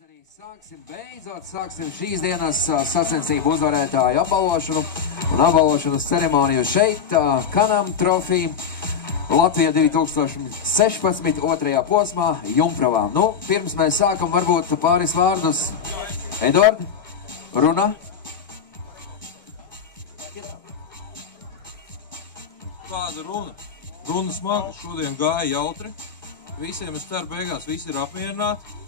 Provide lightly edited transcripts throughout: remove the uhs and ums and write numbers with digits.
Beidzot sāksim šīs dienas sacensību uzvarētāju apbalvošanu un apbalvošanas ceremoniju šeit, Kanam Trofija Latvija 2016. otrajā posmā Jumpravā. Nu, pirms mēs sākam varbūt pāris vārdus. Eduard, runa. Kāda runa? Runa smaga, šodien gāja jautri. Visiem, es ceru, beigās visi ir apmierināti.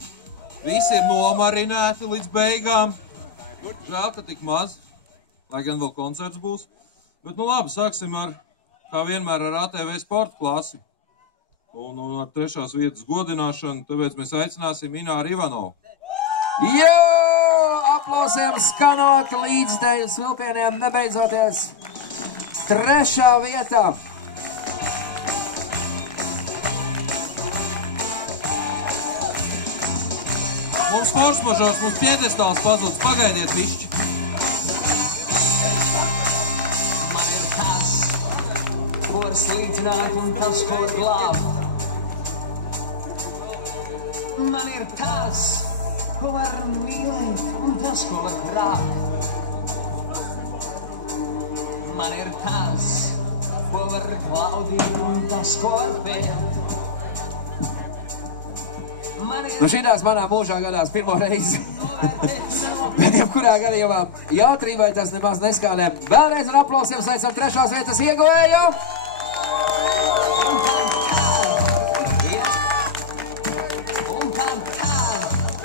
Visi ir nomarināti līdz beigām. Žēl, ka tik maz, lai gan vēl koncerts būs. Bet nu labi, sāksim ar, kā vienmēr, ar ATV sporta klasi. Un ar 3. vietas godināšanu, tāpēc mēs aicināsim Ināru Ivanovu. Jo! Aplausiem skanot līdzdēļu svilpieniem nebeidzoties. 3. vietā. Mums forsmažos, mums piedestāls pazūds, pagaidiet višķi. Man ir tas, ko var slīdzināt un tas, ko var glābt. Man ir tas, ko var mīlēt un tas, ko var grābt. Man ir tas, ko var glaudīt un tas, ko var pēt. Nu šitās manā mūžā gadās pirmo reizi. Bet jebkurā gadījumā jautrībai tas nemaz neskādē. Vēlreiz ar aplausiem sveicam 3. vietas ieguvēju.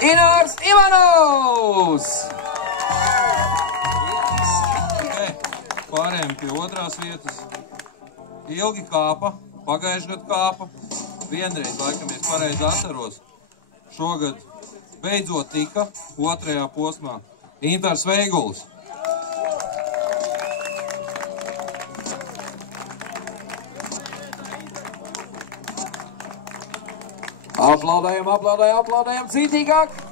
Inārs Ivanovs! Pārējām pie 2. vietas. Ilgi kāpa, pagājuši gadu kāpa. Vienreiz, laikam, es pareizi atceros. Šogad beidzot tika 2. posmā Intars Veigulis. Aplaudējam, aplaudējam, aplaudējam cītīgāk!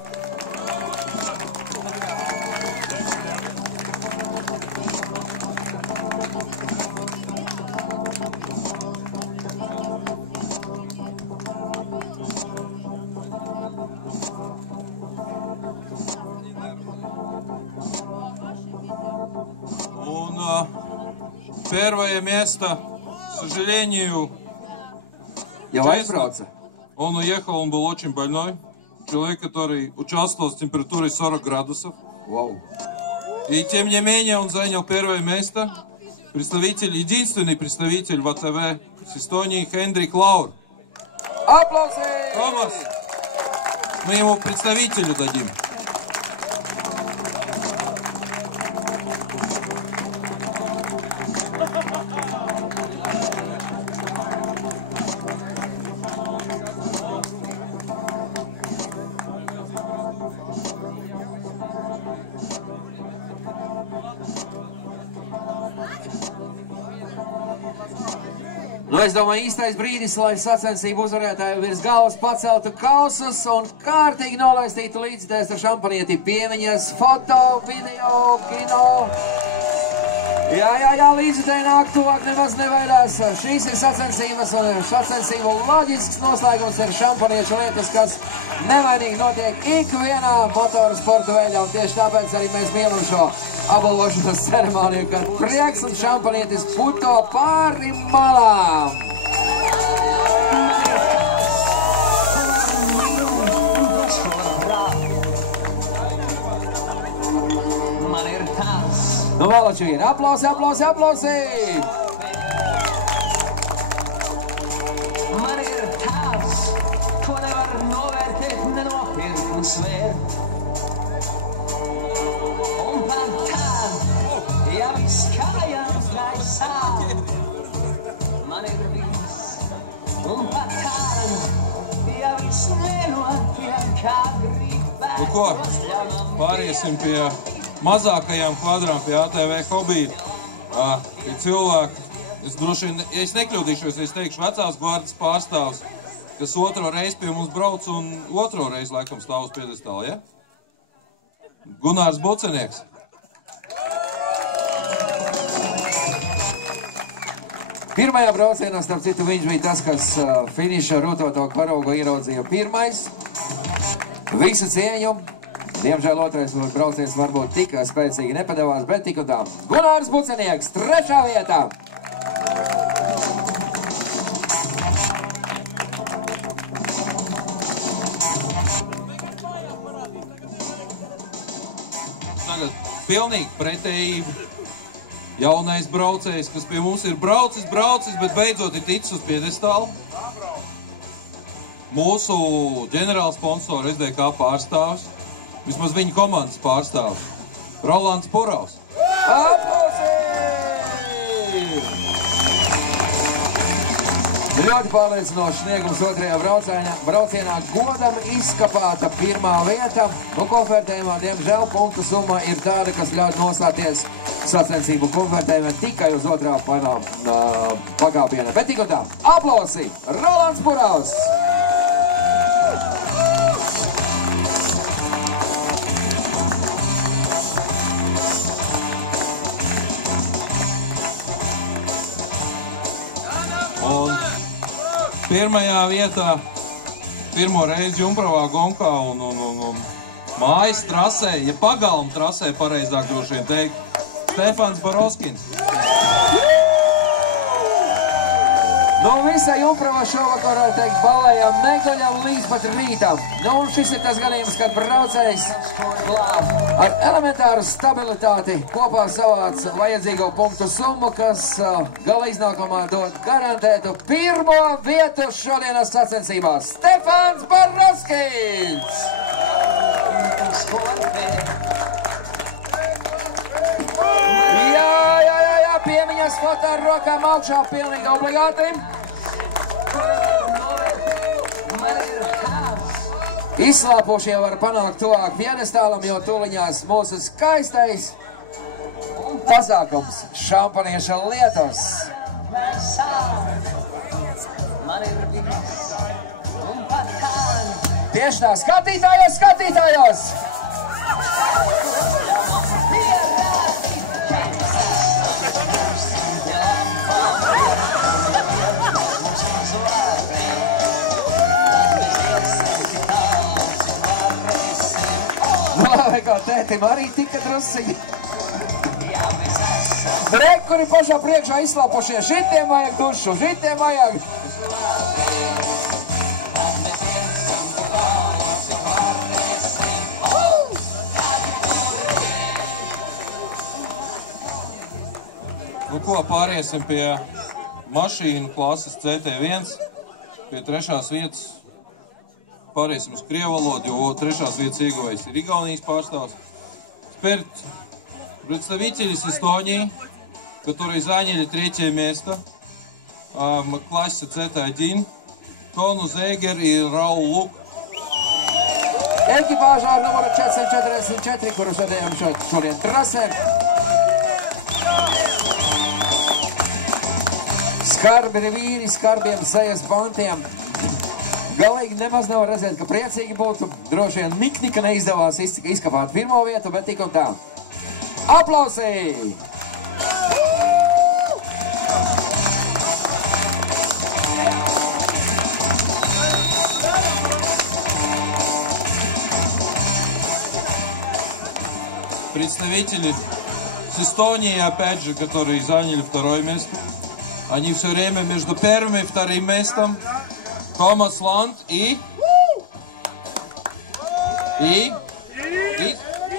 Первое место, к сожалению, он уехал, он был очень больной. Человек, который участвовал с температурой 40 градусов. Wow. И тем не менее он занял 1. место. Единственный представитель ВТВ с Эстонии Хендрик Лаур. Аплодисменты! Томас, мы ему представителю дадим. Nu, es domāju, īstais brīdis, lai sacensību uzvarētāju virs galvas paceltu kausus un kārtīgi nolaistītu līdzdēs ar šampanieti piemiņas, foto, video, kino. Jā, līdzdēļ nāk tuvāk nemaz nevairās. Šīs ir sacensības un sacensību loģisks noslēgums ir šampaniešu lietas, kas nevainīgi notiek ikvienā motoru sporta veidā. Un tieši tāpēc arī mēs mīlam šo apbalvošanas ceremoniju, kad prieks un šampanietis puto pāri malām. Nu, Valači ir aplausi, aplausi, aplausi! Man ir tas, ko nevar novērtēt, nenopirkt un svērt. Un pat tad, ja viss kājās gaisā, man ir viss. Un pat tad, ja viss nenotiek, kā gribētu. Nu ko, pāriesim pie mazākajām kvadrām pie ATV hobija. Pie cilvēki, es droši vien, ja es nekļūdīšos, es teikšu vecās gvardas pārstāvs, kas 2. reizi pie mums brauc un 2. reizi laikam stāv uz piedestāla, ja? Gunārs Bucenieks. Pirmajā braucienā, starp citu, viņš bija tas, kas finiša rototo karogu ieraudzīja pirmais. Visu cieņu. Diemžēl otrais brauciens varbūt tik spēcīgi nepadevās, bet tik un tā. Gunārs Bucenieks, 3. vietā. Tagad pilnīgi pretējība. Jaunais braucējs, kas pie mums ir braucis, bet beidzot ir ticis uz piedestālu. Mūsu ģenerālsponsora SDK pārstāvis, vismaz viņa komandas pārstāvis, Rolands Puravs. Aplausi! Ļoti pārliecinošs sniegums otrajā braucienā, godam izskapāta 1. vieta. Nu, konvertējumā, diemžēl, punktu summa ir tāda, kas ļauj nostāties sacensību konvertējumā tikai uz otrā pakāpiena. Bet tik un tā, aplausi! Rolands Puravs! Un 1. vietā, pirmo reizi Jumpravā Gonkā un mājas trasē, ja pagalma trasē pareizāk droši vien teikt, Stefans Baroskins. Nu, visai Jumpravā šovakar, var teikt, balējām negaļām līdz pat rītam. Nu, un šis ir tas gadījums, kad braucējs ar elementāru stabilitāti kopā savāc vajadzīgo punktu summu, kas gala iznākumā dod garantētu 1. vietu šodienas sacensībās. Stefans Baroskins! Jā, piemiņas foto ar rokām augšā pilnīgi obligāti. Izslāpošie var panākt tuvāk piedestālam, jo tūliņās mūsu skaistais pasākums šampanieša lietus. Tieši tā, skatītājos! Vai kā tētim arī tika drusiņi. Rekuri pašā priekšā izslāpošie, šitiem vajag dušu, šitiem vajag. Nu ko, pāriesim pie mašīnu klases CT1, pie 3. vietas. Pāriesim uz krievu valodu, jo 3. vietas ieguvējs ir Igaunijas pārstāvs. Теперь представители из Эстонии, которые заняли 3. место в классе CT1, Тону Зейгер и Раул Лук. Ekipāžā ar numuru 444, kuru šodien trasē. Skarbi ir vīri, skarbiem sejas bantiem. Galīgi nemaz nevar redzēt, ka priecīgi būtu. Droši vien niknika neizdevās izkapāt 1. vietu, bet tik un tā. Aplausī! Представители с Эстонии, опять же, которые заняли 2. место. Они все время между 1. и 2. местом. Томас Ланд и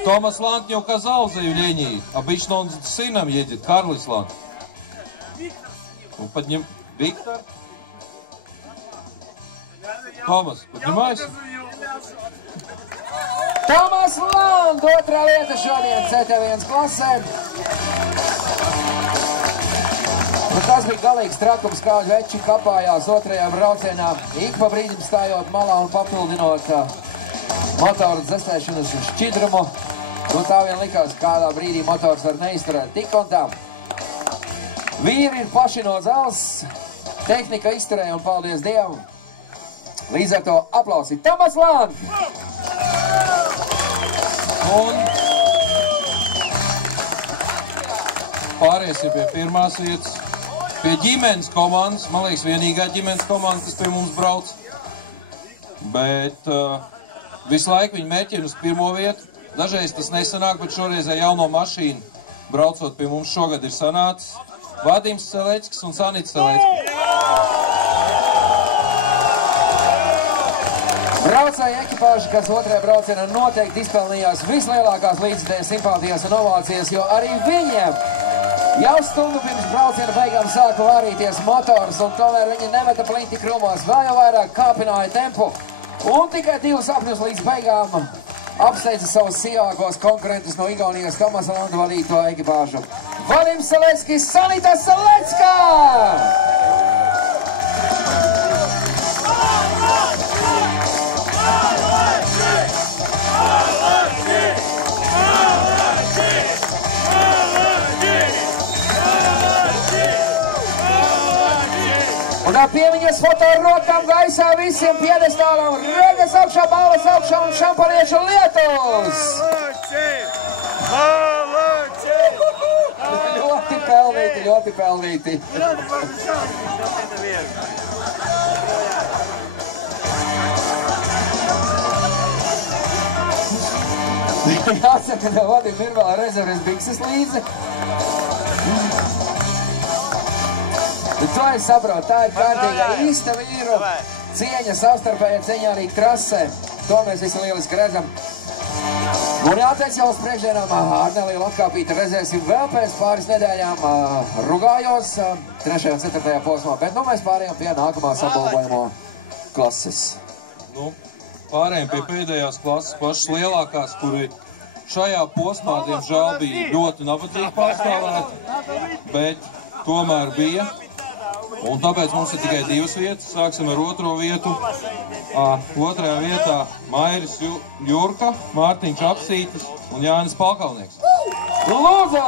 Томас Ланд не указал в заявлении. Обычно он с сыном едет, Карлис Ланд. Виктор? Томас, поднимайся. Tomas Land, 2. vieta šodien CT1 klasē. Tas bija galīgs trakums, kā veči kapājās 2. braucienā. Ik pa brīdim stājot malā un papildinot motoru dzestēšanas šķidrumu. Un tā vien likās, kādā brīdī motors var neizturēt. Tik un tā. Vīri ir paši no zels. Tehnika izturēja un paldies Dievam. Līdz ar to aplausi Tomas Land! Un pāriesim pie 1. vietas. Pie ģimenes komandas, man liekas, vienīgā ģimenes komanda, kas pie mums brauc. Bet Visu laiku viņi mēķina uz pirmo vietu. Dažreiz tas nesanāk, bet šoreizē jauno mašīnu braucot pie mums šogad ir sanācis Vadims Seleckis un Sanits Seleckis. Braucēja ekipāži, kas otrajā braucienā noteikti izpelnījās vislielākās līdzekļu simpātijas un ovācijas, jo arī viņiem jau stundu pirms brauciena beigām sāka vārīties motors, un tomēr viņi nemeta plinti krumos, vēl jau vairāk kāpināja tempu, un tikai 2 apņus līdz beigām apsteidza savus sīvākos konkurentus no Igaunijas Kamasalanda vadīto ekipāžu. Vadims Seleckis, Sanita Selecka! Un piemiņas foto rokām gaisā visiem piedestālam, rokas augšā, balvas augšā un šampaniešu lietus! Ļoti pelnīti, ļoti pelnīti. Jāsaka, ka Vadim ir vēl rezerves bikses līdzi. Bet to es saprotu, tā ir kārtīga īsta vīru cieņa, savstarpēja cieņa arī trasē. To mēs visi lieliski redzam. Un jāteic jau uz priekšdienām ar nelielu atkāpīti redzēsim vēl pēc pāris nedēļām Rugājos 3. un 4. posmā, bet nu mēs pārējām pie nākamās apbalvojamo klases. Nu, pārējām pie pēdējās klases pašas lielākās, kuri šajā posmā, diemžēl, bija ļoti nabadzīgi pārstāvēti, bet tomēr bija. Un tāpēc mums ir tikai 2 vietas. Sāksim ar 2. vietu. 2. vietā Mairis Jurka, Mārtiņš Apsītis un Jānis Palkalnieks. Lūdzu!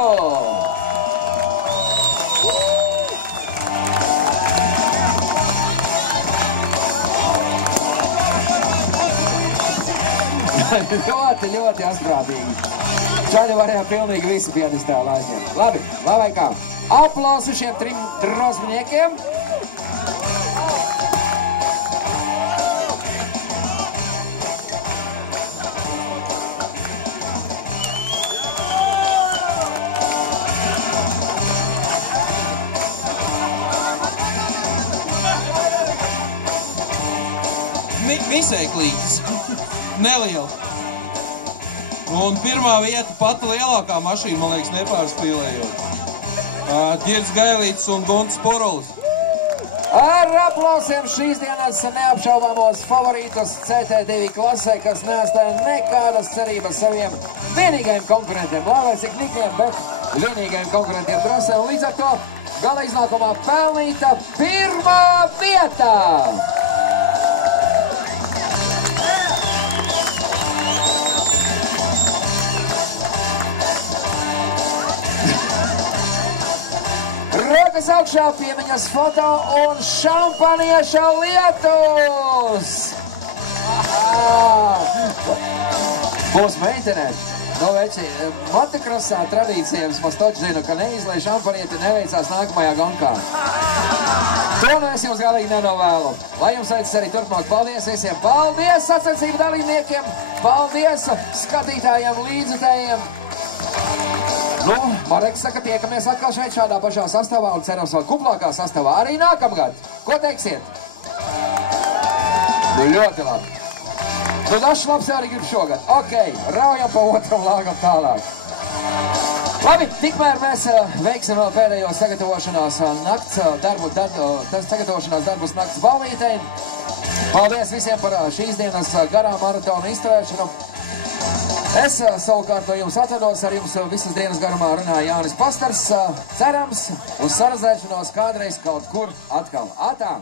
Ļoti, ļoti asprātīgi. Šādi varēja pilnīgi visi piedestāli aizņemt. Labi, vai kā? Aplausi šiem 3 drosmniekiem. Visēklītis. Neliela. Un pirmā vieta pati lielākā mašīna, man liekas, nepārspīlējot. Ģirds Gailītis un Gunts Porolis. Ar aplausiem šīs dienas neapšaubāmos favorītus CT2 klasē, kas neatstāja nekādas cerības saviem vienīgajiem konkurentiem. Lai vai cik nikiem, bet vienīgajiem konkurentiem trasē. Un līdz ar to gala iznākumā pelnīta 1. vietā. Rokas augšā, piemiņas foto un šampanieša lietus! Būs meitenēs. Nu, veči, motokrosā tradīcijām es taču zinu, ka neizlai šampanieti neveicās nākamajā gonkā. To nu es jums galīgi nenovēlu. Lai jums veicas arī turpmāk. Paldies visiem! Paldies sacensību dalībniekiem! Paldies skatītājiem, līdzutējiem! Nu, Mareks saka, tiekamies atkal šeit šādā pašā sastāvā un cerams vēl kuplākā sastāvā arī nākamgad. Ko teiksiet? Nu, ļoti labi. Nu, dažs labs arī grib šogad. Ok, raujam pa otram lāgam tālāk. Labi, tikmēr mēs veiksim vēl pēdējo sagatavošanās darbus nakts balvītei. Paldies visiem par šīs dienas garā maratona izturēšanu. Es savukārt no jums atvados, ar jums visas dienas garumā runāja Jānis Pastars. Cerams uz saredzēšanos kādreiz kaut kur atkal. Atā!